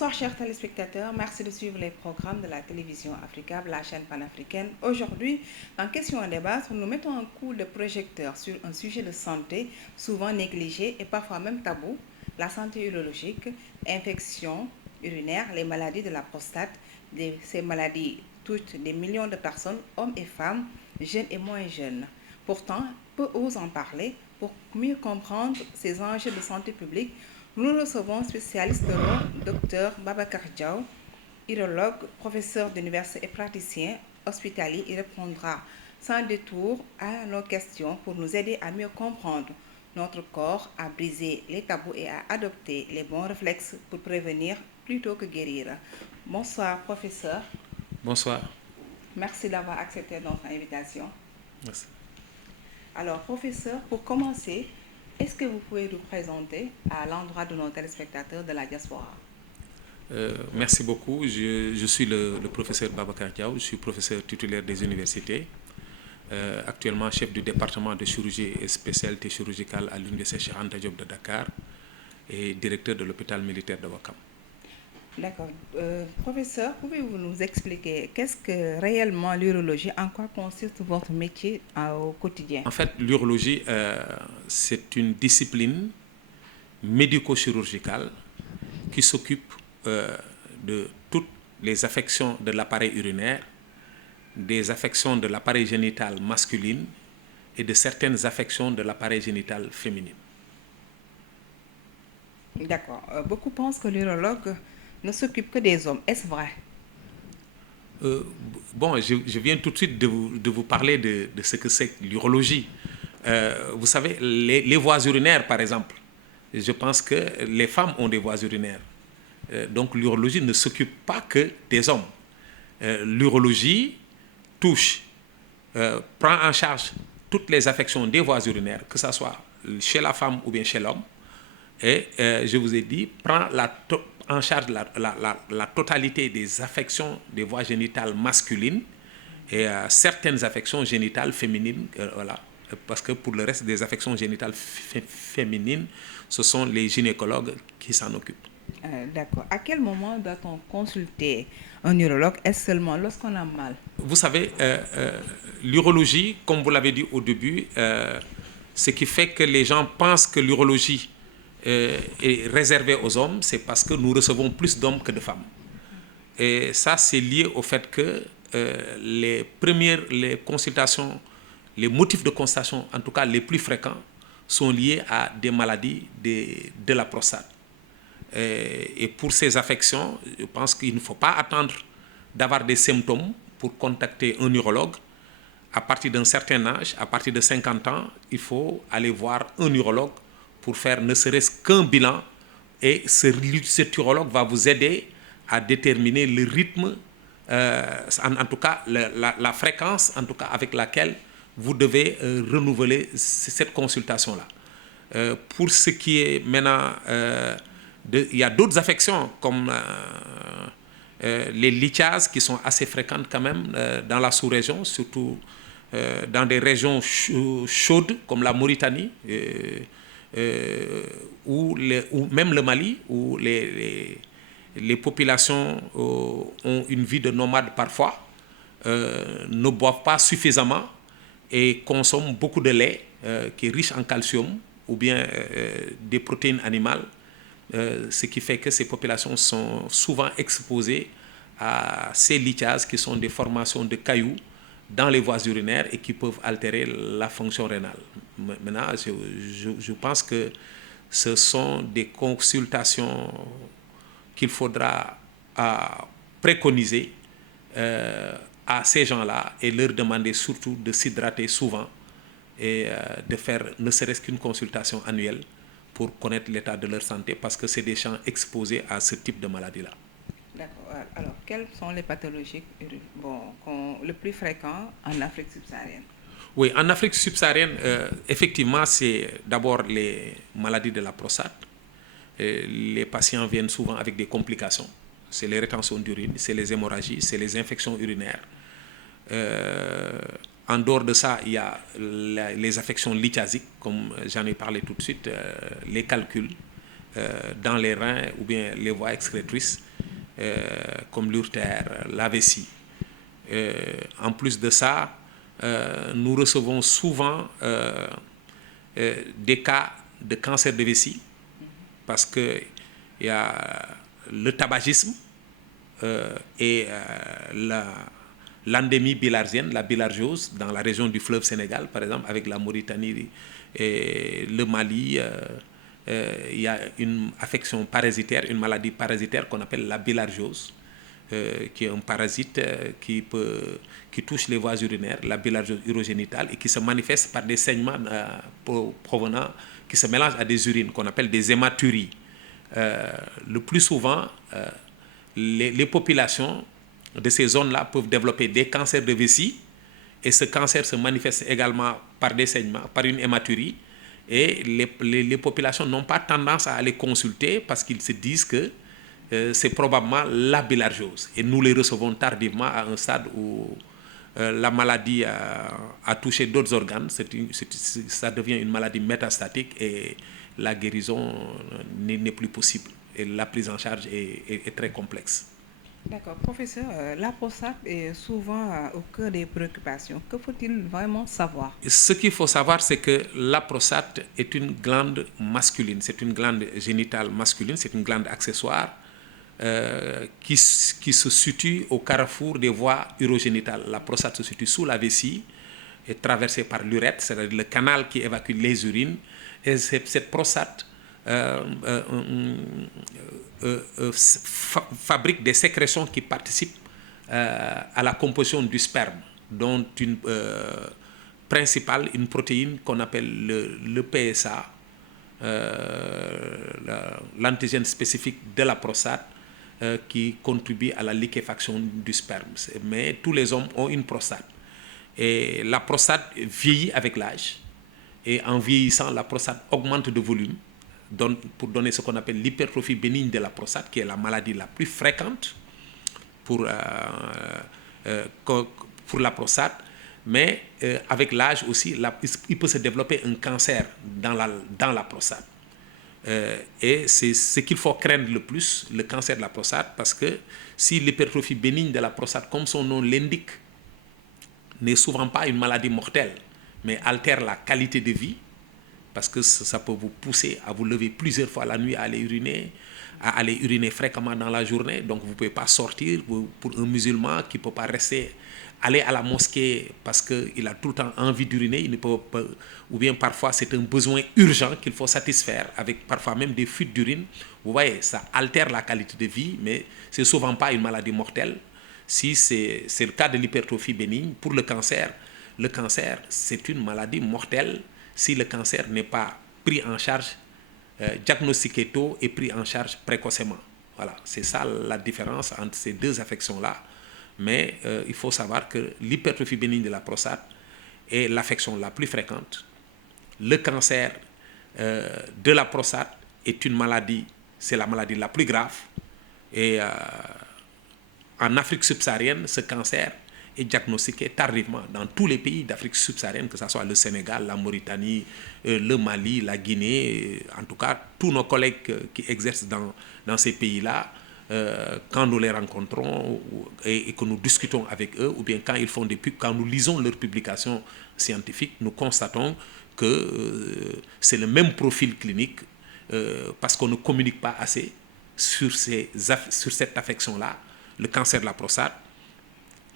Bonsoir chers téléspectateurs, merci de suivre les programmes de la télévision Africa, la chaîne panafricaine. Aujourd'hui, dans Question à débattre, nous mettons un coup de projecteur sur un sujet de santé souvent négligé et parfois même tabou, la santé urologique, infections urinaires, les maladies de la prostate. Ces maladies touchent des millions de personnes, hommes et femmes, jeunes et moins jeunes. Pourtant, peu osent en parler. Pour mieux comprendre ces enjeux de santé publique, nous recevons spécialiste de l'eau, Dr Babacar Diaw, urologue, professeur d'université et praticien hospitalier. Il répondra sans détour à nos questions pour nous aider à mieux comprendre notre corps, à briser les tabous et à adopter les bons réflexes pour prévenir plutôt que guérir. Bonsoir, professeur. Bonsoir. Merci d'avoir accepté notre invitation. Merci. Alors, professeur, pour commencer, est-ce que vous pouvez vous présenter à l'endroit de nos téléspectateurs de la diaspora? Merci beaucoup. Je suis le professeur Babacar Diaw, je suis professeur titulaire des universités, actuellement chef du département de chirurgie et spécialité chirurgicale à l'université Cheikh Anta Diop de Dakar et directeur de l'hôpital militaire de Ouakam. D'accord. Professeur, pouvez-vous nous expliquer qu'est-ce que réellement l'urologie, en quoi consiste votre métier au quotidien? En fait, l'urologie, c'est une discipline médico-chirurgicale qui s'occupe de toutes les affections de l'appareil urinaire, des affections de l'appareil génital masculin et de certaines affections de l'appareil génital féminin. D'accord. Beaucoup pensent que l'urologue ne s'occupe que des hommes. Est-ce vrai? Bon, je viens tout de suite de vous parler de ce que c'est l'urologie. Vous savez, les voies urinaires, par exemple, je pense que les femmes ont des voies urinaires. Donc l'urologie ne s'occupe pas que des hommes. L'urologie touche, prend en charge toutes les affections des voies urinaires, que ce soit chez la femme ou bien chez l'homme. Et je vous ai dit, prend en charge la totalité des affections des voies génitales masculines et certaines affections génitales féminines. Voilà. Parce que pour le reste des affections génitales féminines, ce sont les gynécologues qui s'en occupent. D'accord. À quel moment doit-on consulter un urologue? Est-ce seulement lorsqu'on a mal? Vous savez, l'urologie, comme vous l'avez dit au début, ce qui fait que les gens pensent que l'urologie est réservée aux hommes, c'est parce que nous recevons plus d'hommes que de femmes. Et ça, c'est lié au fait que les consultations, les motifs de consultation, en tout cas les plus fréquents, sont liés à des maladies de la prostate. Et pour ces affections, je pense qu'il ne faut pas attendre d'avoir des symptômes pour contacter un urologue. À partir d'un certain âge, à partir de 50 ans, il faut aller voir un urologue pour faire ne serait-ce qu'un bilan. Et cet urologue va vous aider à déterminer le rythme, en tout cas la fréquence en tout cas, avec laquelle vous devez renouveler cette consultation-là. Pour ce qui est maintenant... il y a d'autres affections comme les lithiases qui sont assez fréquentes quand même dans la sous-région, surtout dans des régions chaudes comme la Mauritanie ou même le Mali, où les populations ont une vie de nomade parfois, ne boivent pas suffisamment et consomment beaucoup de lait qui est riche en calcium ou bien des protéines animales. Ce qui fait que ces populations sont souvent exposées à ces lithiases qui sont des formations de cailloux dans les voies urinaires et qui peuvent altérer la fonction rénale. Maintenant, je pense que ce sont des consultations qu'il faudra préconiser à ces gens-là et leur demander surtout de s'hydrater souvent et de faire ne serait-ce qu'une consultation annuelle pour connaître l'état de leur santé, parce que c'est des gens exposés à ce type de maladie-là. D'accord. Alors, quelles sont les pathologies le plus fréquentes en Afrique subsaharienne? Oui, en Afrique subsaharienne, effectivement, c'est d'abord les maladies de la prostate. Les patients viennent souvent avec des complications. C'est les rétentions d'urine, c'est les hémorragies, c'est les infections urinaires. En dehors de ça, il y a les affections lithiasiques, comme j'en ai parlé tout de suite, les calculs dans les reins ou bien les voies excrétrices. comme l'urtère, la vessie. En plus de ça, nous recevons souvent des cas de cancer de vessie parce qu'il y a le tabagisme et l'endémie bilharzienne, la bilharziose, dans la région du fleuve Sénégal, par exemple, avec la Mauritanie et le Mali. Il y a une affection parasitaire, une maladie parasitaire qu'on appelle la bilharziose, qui est un parasite qui touche les voies urinaires, la bilharziose urogénitale, et qui se manifeste par des saignements provenant, qui se mélangent à des urines, qu'on appelle des hématuries. Le plus souvent, les populations de ces zones-là peuvent développer des cancers de vessie, et ce cancer se manifeste également par des saignements, par une hématurie, et les populations n'ont pas tendance à aller consulter parce qu'ils se disent que c'est probablement la bilharziose. Et nous les recevons tardivement à un stade où la maladie a touché d'autres organes. Ça devient une maladie métastatique et la guérison n'est plus possible. Et la prise en charge est très complexe. D'accord. Professeur, la prostate est souvent au cœur des préoccupations. Que faut-il vraiment savoir? Ce qu'il faut savoir, c'est que la prostate est une glande masculine. C'est une glande génitale masculine, c'est une glande accessoire qui se situe au carrefour des voies urogénitales. La prostate se situe sous la vessie, est traversée par l'urètre, c'est-à-dire le canal qui évacue les urines. Et cette prostate fabrique des sécrétions qui participent à la composition du sperme, dont une principale, une protéine qu'on appelle le PSA, l'antigène spécifique de la prostate, qui contribue à la liquéfaction du sperme. Mais tous les hommes ont une prostate. Et la prostate vieillit avec l'âge. Et en vieillissant, la prostate augmente de volume pour donner ce qu'on appelle l'hypertrophie bénigne de la prostate, qui est la maladie la plus fréquente pour la prostate. Mais avec l'âge aussi, il peut se développer un cancer dans la prostate. Et c'est ce qu'il faut craindre le plus, le cancer de la prostate, parce que si l'hypertrophie bénigne de la prostate, comme son nom l'indique, n'est souvent pas une maladie mortelle, mais altère la qualité de vie, parce que ça peut vous pousser à vous lever plusieurs fois la nuit à aller uriner fréquemment dans la journée. Donc vous ne pouvez pas sortir. Pour un musulman qui ne peut pas aller à la mosquée parce qu'il a tout le temps envie d'uriner, il ne peut pas, ou bien parfois c'est un besoin urgent qu'il faut satisfaire, avec parfois même des fuites d'urine. Vous voyez, ça altère la qualité de vie, mais ce n'est souvent pas une maladie mortelle. Si c'est le cas de l'hypertrophie bénigne, pour le cancer, c'est une maladie mortelle si le cancer n'est pas pris en charge, diagnostiqué tôt et pris en charge précocement. Voilà, c'est ça la différence entre ces deux affections-là. Mais il faut savoir que l'hypertrophie bénigne de la prostate est l'affection la plus fréquente. Le cancer de la prostate est une maladie, c'est la maladie la plus grave. Et en Afrique subsaharienne, ce cancer est diagnostiqué tardivement dans tous les pays d'Afrique subsaharienne, que ce soit le Sénégal, la Mauritanie, le Mali, la Guinée, en tout cas tous nos collègues qui exercent dans ces pays-là, quand nous les rencontrons et que nous discutons avec eux, ou bien quand nous lisons leurs publications scientifiques, nous constatons que c'est le même profil clinique parce qu'on ne communique pas assez sur cette affection-là, le cancer de la prostate.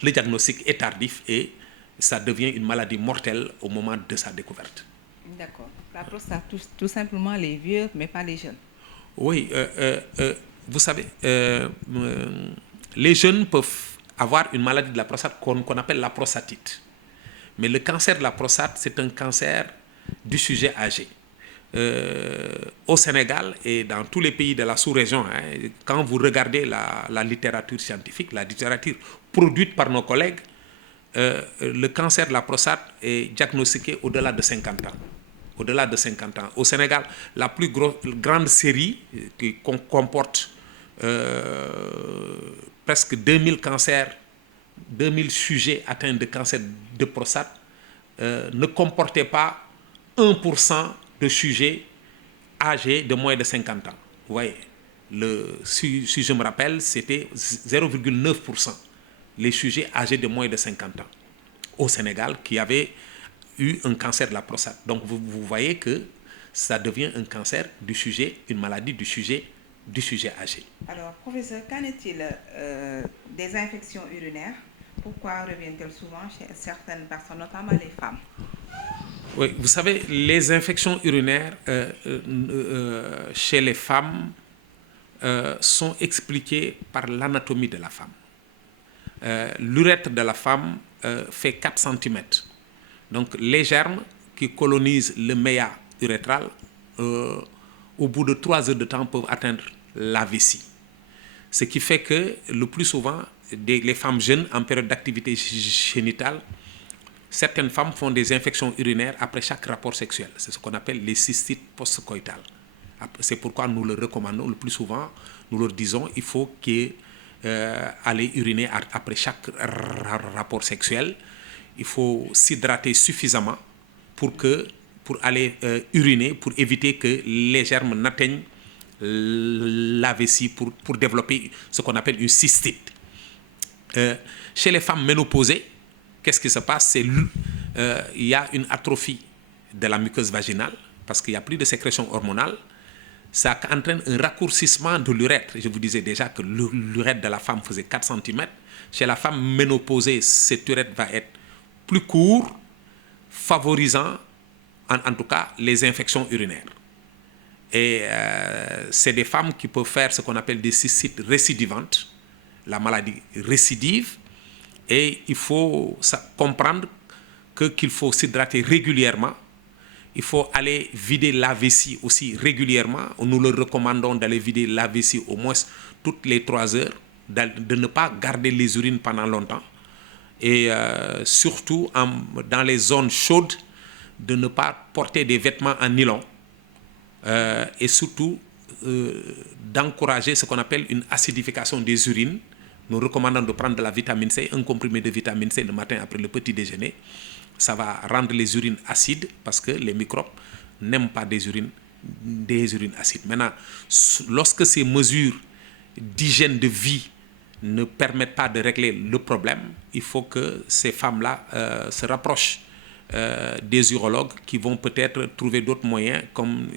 Le diagnostic est tardif et ça devient une maladie mortelle au moment de sa découverte. D'accord. La prostate touche tout simplement les vieux, mais pas les jeunes. Oui, vous savez, les jeunes peuvent avoir une maladie de la prostate qu'on appelle la prostatite. Mais le cancer de la prostate, c'est un cancer du sujet âgé. Au Sénégal et dans tous les pays de la sous-région, quand vous regardez la littérature scientifique, la littérature produite par nos collègues, le cancer de la prostate est diagnostiqué au-delà de 50 ans. Au-delà de 50 ans. Au Sénégal, la plus grande série qui comporte presque 2000 cancers, 2000 sujets atteints de cancer de prostate, ne comportait pas 1% de sujets âgés de moins de 50 ans. Vous voyez, si je me rappelle, c'était 0,9% les sujets âgés de moins de 50 ans au Sénégal qui avaient eu un cancer de la prostate. Donc vous voyez que ça devient un cancer du sujet, une maladie du sujet âgé. Alors, professeur, qu'en est-il des infections urinaires? Pourquoi reviennent-elles souvent chez certaines personnes, notamment les femmes? Oui, vous savez, les infections urinaires chez les femmes sont expliquées par l'anatomie de la femme. L'urètre de la femme fait 4 cm. Donc les germes qui colonisent le méa urétral, au bout de 3 heures de temps, peuvent atteindre la vessie. Ce qui fait que le plus souvent, les femmes jeunes en période d'activité génitale, certaines femmes font des infections urinaires après chaque rapport sexuel. C'est ce qu'on appelle les cystites postcoïtales. C'est pourquoi nous le recommandons le plus souvent. Nous leur disons il faut aller uriner après chaque rapport sexuel. Il faut s'hydrater suffisamment pour aller uriner, pour éviter que les germes n'atteignent la vessie pour développer ce qu'on appelle une cystite. Chez les femmes ménopausées, qu'est-ce qui se passe? Il y a une atrophie de la muqueuse vaginale parce qu'il n'y a plus de sécrétion hormonale. Ça entraîne un raccourcissement de l'urètre. Je vous disais déjà que l'urètre de la femme faisait 4 cm. Chez la femme ménopausée, cet urètre va être plus court, favorisant en tout cas les infections urinaires. Et c'est des femmes qui peuvent faire ce qu'on appelle des cystites récidivantes, la maladie récidive, et il faut comprendre qu'il faut s'hydrater régulièrement. Il faut aller vider la vessie aussi régulièrement. Nous leur recommandons d'aller vider la vessie au moins toutes les 3 heures, de ne pas garder les urines pendant longtemps. Et surtout dans les zones chaudes, de ne pas porter des vêtements en nylon. Et surtout d'encourager ce qu'on appelle une acidification des urines. Nous recommandons de prendre de la vitamine C, un comprimé de vitamine C le matin après le petit déjeuner. Ça va rendre les urines acides parce que les microbes n'aiment pas des urines acides. Maintenant, lorsque ces mesures d'hygiène de vie ne permettent pas de régler le problème, il faut que ces femmes-là se rapprochent des urologues qui vont peut-être trouver d'autres moyens comme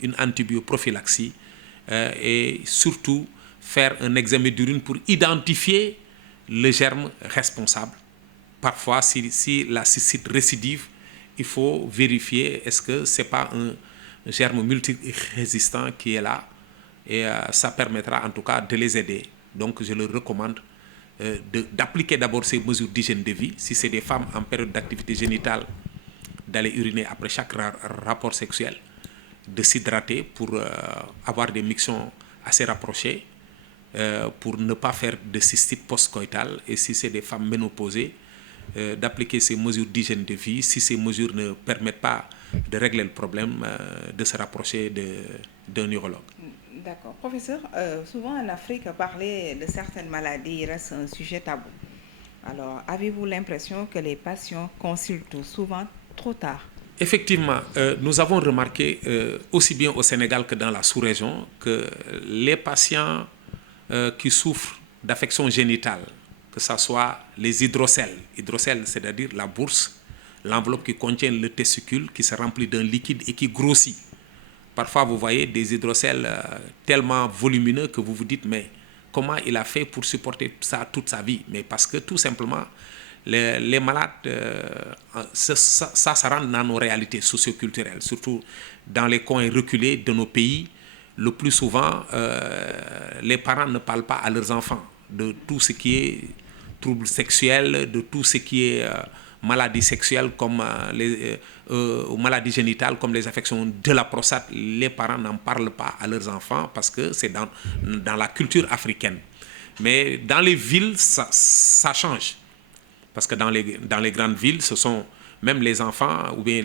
une antibioprophylaxie et surtout faire un examen d'urine pour identifier le germe responsable. Parfois, si la cystite récidive, il faut vérifier est-ce que ce n'est pas un germe multirésistant qui est là et ça permettra en tout cas de les aider. Donc je leur recommande d'appliquer d'abord ces mesures d'hygiène de vie. Si c'est des femmes en période d'activité génitale, d'aller uriner après chaque rapport sexuel, de s'hydrater pour avoir des mictions assez rapprochées, pour ne pas faire de cystite postcoïtale. Et si c'est des femmes ménopausées, d'appliquer ces mesures d'hygiène de vie. Si ces mesures ne permettent pas de régler le problème, de se rapprocher d'un urologue. D'accord. Professeur, souvent en Afrique, parler de certaines maladies reste un sujet tabou. Alors, avez-vous l'impression que les patients consultent souvent trop tard? Effectivement, nous avons remarqué, aussi bien au Sénégal que dans la sous-région, que les patients qui souffrent d'affections génitales, que ce soit les hydrocèles, c'est-à-dire la bourse, l'enveloppe qui contient le testicule qui se remplit d'un liquide et qui grossit. Parfois, vous voyez des hydrocèles tellement volumineux que vous vous dites, mais comment il a fait pour supporter ça toute sa vie? Mais parce que tout simplement, les malades, ça rentre dans nos réalités socioculturelles, surtout dans les coins reculés de nos pays. Le plus souvent, les parents ne parlent pas à leurs enfants de tout ce qui est troubles sexuels, de tout ce qui est maladies sexuelles comme maladies génitales comme les affections de la prostate. Les parents n'en parlent pas à leurs enfants parce que c'est dans la culture africaine. Mais dans les villes, ça change. Parce que dans les grandes villes, ce sont même les enfants ou bien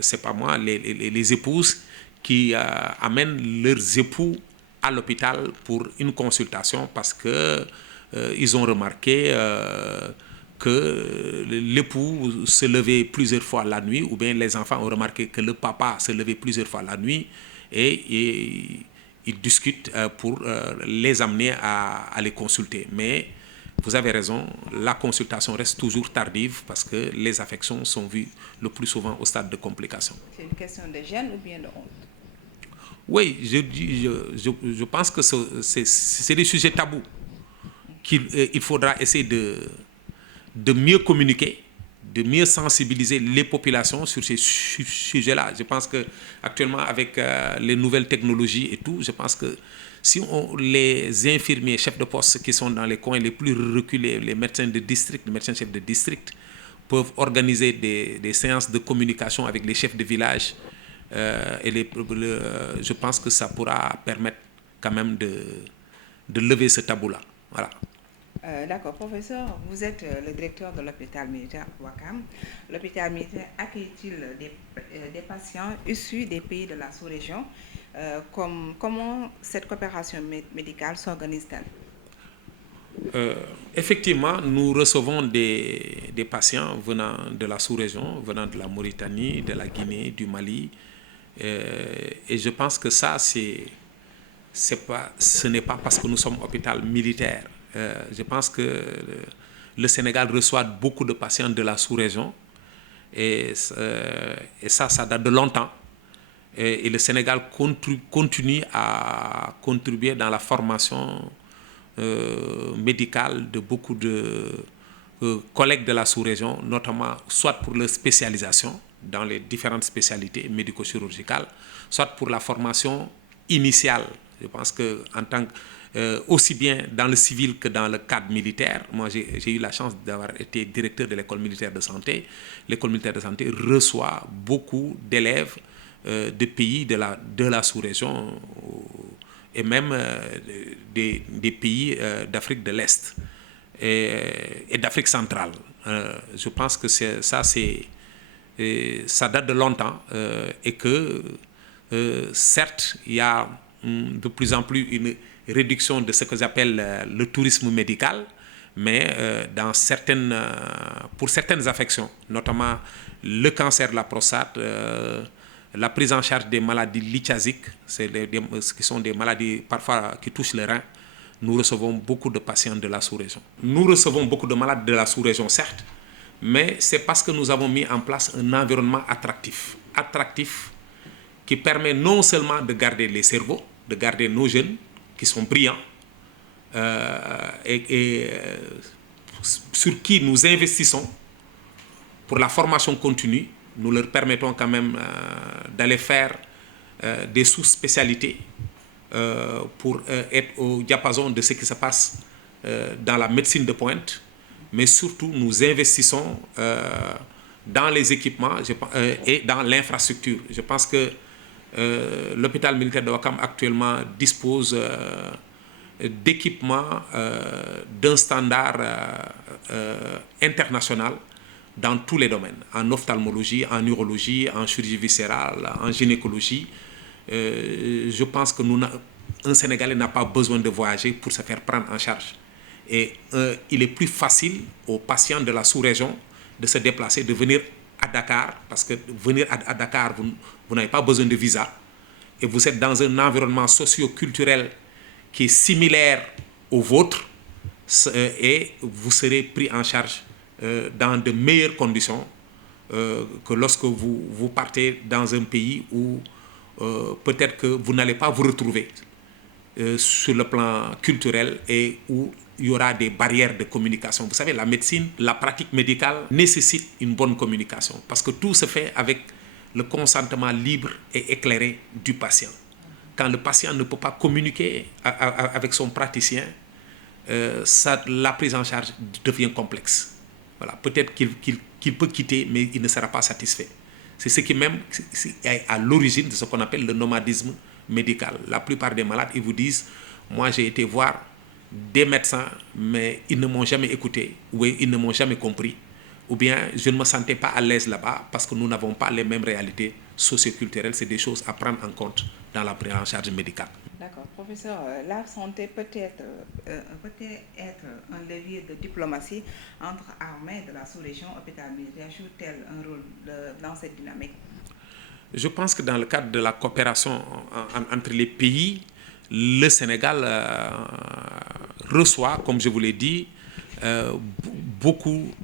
c'est pas moi, les épouses qui amènent leurs époux à l'hôpital pour une consultation parce que ils ont remarqué que l'époux se levait plusieurs fois la nuit ou bien les enfants ont remarqué que le papa se levait plusieurs fois la nuit et ils discutent pour les amener à les consulter. Mais vous avez raison, la consultation reste toujours tardive parce que les affections sont vues le plus souvent au stade de complication. C'est une question de gêne ou bien de honte? Oui, je pense que c'est des sujets tabous qu'il faudra essayer de mieux communiquer, de mieux sensibiliser les populations sur ces sujets-là. Je pense qu'actuellement, avec les nouvelles technologies et tout, je pense que si les infirmiers, chefs de poste qui sont dans les coins les plus reculés, les médecins de district, les médecins chefs de district, peuvent organiser des séances de communication avec les chefs de village, je pense que ça pourra permettre quand même de lever ce tabou-là. Voilà. D'accord, professeur, vous êtes le directeur de l'hôpital militaire Ouakam. L'hôpital militaire accueille-t-il des patients issus des pays de la sous-région? Comment cette coopération médicale s'organise-t-elle? Effectivement, nous recevons des patients venant de la sous-région, venant de la Mauritanie, de la Guinée, du Mali. Et je pense que ça, ce n'est pas parce que nous sommes hôpital militaire. Je pense que le Sénégal reçoit beaucoup de patients de la sous-région. Et ça date de longtemps. Et le Sénégal continue à contribuer dans la formation médicale de beaucoup de collègues de la sous-région, notamment soit pour leur spécialisation dans les différentes spécialités médico-chirurgicales, soit pour la formation initiale. Je pense que en tant aussi bien dans le civil que dans le cadre militaire, moi j'ai eu la chance d'avoir été directeur de l'école militaire de santé. L'école militaire de santé reçoit beaucoup d'élèves de pays de la sous-région et même des pays d'Afrique de l'Est et d'Afrique centrale. Je pense que ça date de longtemps et que certes, il y a de plus en plus une réduction de ce que j'appelle le tourisme médical, mais pour certaines affections, notamment le cancer de la prostate, la prise en charge des maladies lithiasiques, qui sont des maladies parfois qui touchent les reins, nous recevons beaucoup de patients de la sous-région. Nous recevons beaucoup de malades de la sous-région, certes, mais c'est parce que nous avons mis en place un environnement attractif qui permet non seulement de garder les cerveaux, de garder nos jeunes qui sont brillants sur qui nous investissons pour la formation continue. Nous leur permettons quand même d'aller faire des sous-spécialités pour être au diapason de ce qui se passe dans la médecine de pointe. Mais surtout, nous investissons dans les équipements et dans l'infrastructure. Je pense que l'hôpital militaire de Ouakam actuellement dispose d'équipements d'un standard international dans tous les domaines, en ophtalmologie, en urologie, en chirurgie viscérale, en gynécologie. Je pense que un Sénégalais n'a pas besoin de voyager pour se faire prendre en charge. Et il est plus facile aux patients de la sous-région de se déplacer, de venir à Dakar, parce que venir à Dakar, vous n'avez pas besoin de visa, et vous êtes dans un environnement socio-culturel qui est similaire au vôtre, et vous serez pris en charge dans de meilleures conditions que lorsque vous partez dans un pays où peut-être que vous n'allez pas vous retrouver sur le plan culturel et où il y aura des barrières de communication. Vous savez, la médecine, la pratique médicale nécessite une bonne communication parce que tout se fait avec le consentement libre et éclairé du patient. Quand le patient ne peut pas communiquer avec son praticien, la prise en charge devient complexe. Voilà. Peut-être qu'il peut quitter, mais il ne sera pas satisfait. C'est ce qui même est à l'origine de ce qu'on appelle le nomadisme médical. La plupart des malades, ils vous disent, moi j'ai été voir des médecins, mais ils ne m'ont jamais écouté, ou ils ne m'ont jamais compris, ou bien je ne me sentais pas à l'aise là-bas parce que nous n'avons pas les mêmes réalités socioculturelles. C'est des choses à prendre en compte dans la prise en charge médicale. D'accord. Professeur, la santé peut être un levier de diplomatie entre armées de la sous-région, hôpital militaire. Joue-t-elle un rôle dans cette dynamique? Je pense que dans le cadre de la coopération entre les pays, le Sénégal reçoit, comme je vous l'ai dit, beaucoup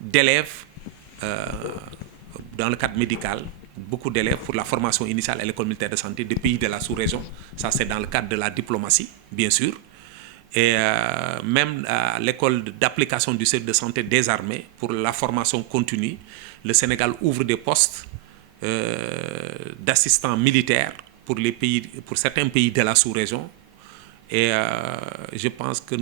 d'élèves dans le cadre médical, beaucoup d'élèves pour la formation initiale à l'école militaire de santé des pays de la sous-région. Ça, c'est dans le cadre de la diplomatie, bien sûr. Et même à l'école d'application du service de santé des armées, pour la formation continue, le Sénégal ouvre des postes d'assistants militaires pour certains pays de la sous-région. Et je pense que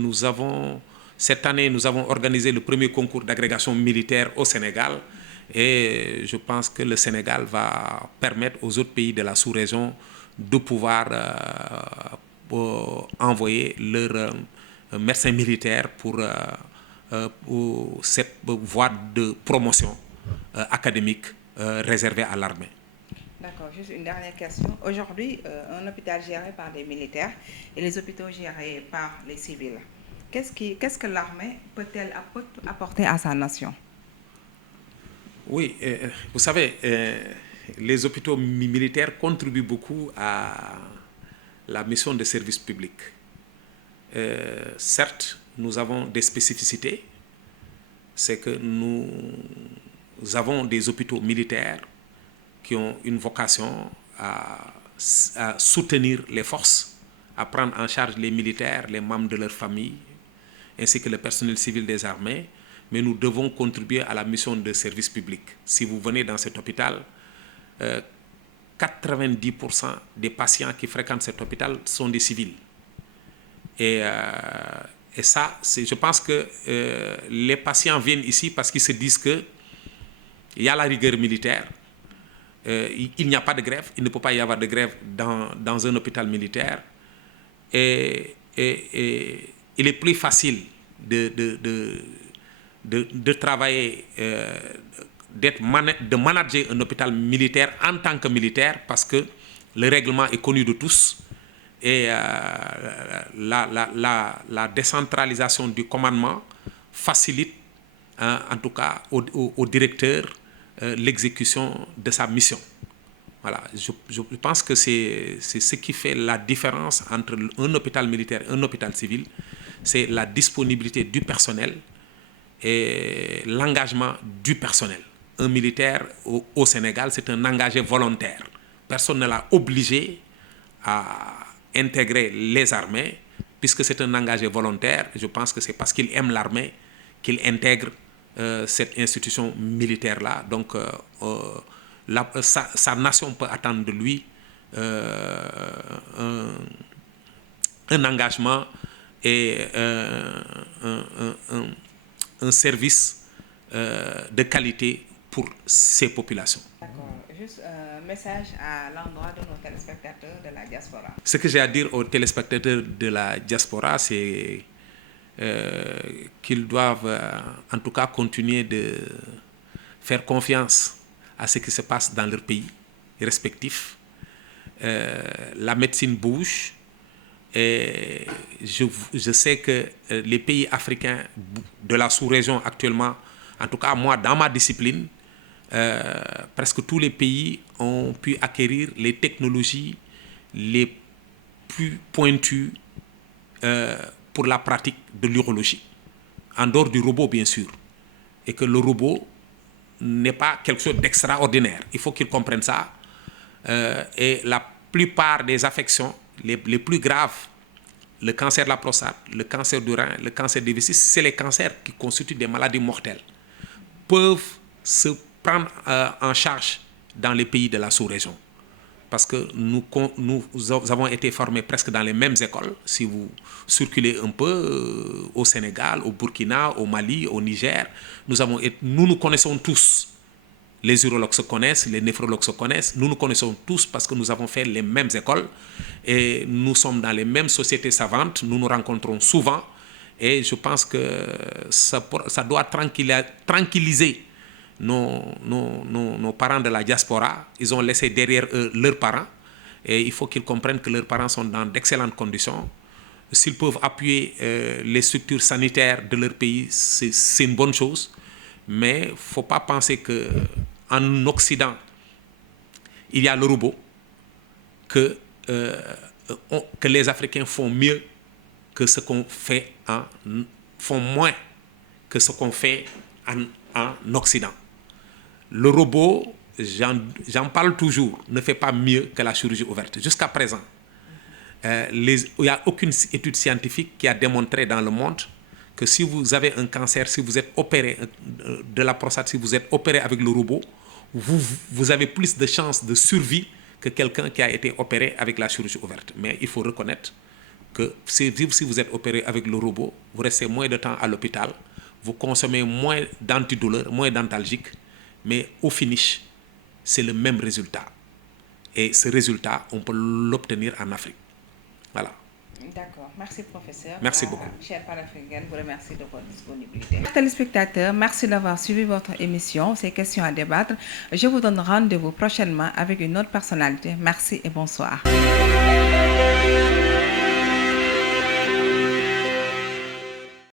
cette année, nous avons organisé le premier concours d'agrégation militaire au Sénégal. Et je pense que le Sénégal va permettre aux autres pays de la sous-région de pouvoir envoyer leurs médecins militaires pour cette voie de promotion académique réservée à l'armée. D'accord, juste une dernière question. Aujourd'hui, un hôpital géré par des militaires et les hôpitaux gérés par les civils, qu'est-ce que l'armée peut-elle apporter à sa nation? Oui, vous savez, les hôpitaux militaires contribuent beaucoup à la mission de service public. Certes, nous avons des spécificités. C'est que nous avons des hôpitaux militaires qui ont une vocation à soutenir les forces, à prendre en charge les militaires, les membres de leur famille, ainsi que le personnel civil des armées. Mais nous devons contribuer à la mission de service public. Si vous venez dans cet hôpital, 90% des patients qui fréquentent cet hôpital sont des civils. Et ça, je pense que les patients viennent ici parce qu'ils se disent qu'il y a la rigueur militaire, il n'y a pas de grève, il ne peut pas y avoir de grève dans un hôpital militaire. Et il est plus facile de travailler, de manager un hôpital militaire en tant que militaire parce que le règlement est connu de tous et la décentralisation du commandement facilite en tout cas au directeur l'exécution de sa mission. Voilà, je pense que c'est ce qui fait la différence entre un hôpital militaire et un hôpital civil, c'est la disponibilité du personnel et l'engagement du personnel. Un militaire au Sénégal, c'est un engagé volontaire. Personne ne l'a obligé à intégrer les armées, puisque c'est un engagé volontaire. Je pense que c'est parce qu'il aime l'armée qu'il intègre cette institution militaire-là. Donc, sa nation peut attendre de lui un engagement et un service de qualité pour ces populations. D'accord. Juste un message à l'endroit de nos téléspectateurs de la diaspora. Ce que j'ai à dire aux téléspectateurs de la diaspora, c'est qu'ils doivent en tout cas continuer de faire confiance à ce qui se passe dans leur pays respectifs. La médecine bouge et je sais que les pays africains de la sous-région actuellement, en tout cas moi dans ma discipline, presque tous les pays ont pu acquérir les technologies les plus pointues pour la pratique de l'urologie, en dehors du robot bien sûr, et que le robot n'est pas quelque chose d'extraordinaire. Il faut qu'ils comprennent ça. Et la plupart des affections les plus graves, le cancer de la prostate, le cancer du rein, le cancer des vessie, c'est les cancers qui constituent des maladies mortelles, peuvent se prendre en charge dans les pays de la sous-région. Parce que nous avons été formés presque dans les mêmes écoles. Si vous circulez un peu au Sénégal, au Burkina, au Mali, au Niger, nous connaissons tous. Les urologues se connaissent, les néphrologues se connaissent. Nous connaissons tous parce que nous avons fait les mêmes écoles et nous sommes dans les mêmes sociétés savantes. Nous nous rencontrons souvent et je pense que ça doit tranquilliser nos parents de la diaspora. Ils ont laissé derrière eux leurs parents et il faut qu'ils comprennent que leurs parents sont dans d'excellentes conditions. S'ils peuvent appuyer les structures sanitaires de leur pays, c'est une bonne chose. Mais il ne faut pas penser qu'en Occident, il y a le robot que les Africains font mieux que ce qu'on fait font moins que ce qu'on fait en Occident. Le robot, j'en parle toujours, ne fait pas mieux que la chirurgie ouverte. Jusqu'à présent, il n'y a aucune étude scientifique qui a démontré dans le monde que si vous avez un cancer, si vous êtes opéré de la prostate, si vous êtes opéré avec le robot, vous avez plus de chances de survie que quelqu'un qui a été opéré avec la chirurgie ouverte. Mais il faut reconnaître que si vous êtes opéré avec le robot, vous restez moins de temps à l'hôpital, vous consommez moins d'antidouleurs, moins d'antalgiques, mais au finish, c'est le même résultat. Et ce résultat, on peut l'obtenir en Afrique. Voilà. D'accord. Merci, professeur. Merci beaucoup. Chers panafricains, vous remercie de votre disponibilité. Chers téléspectateurs, merci d'avoir suivi votre émission, ces questions à débattre. Je vous donne rendez-vous prochainement avec une autre personnalité. Merci et bonsoir.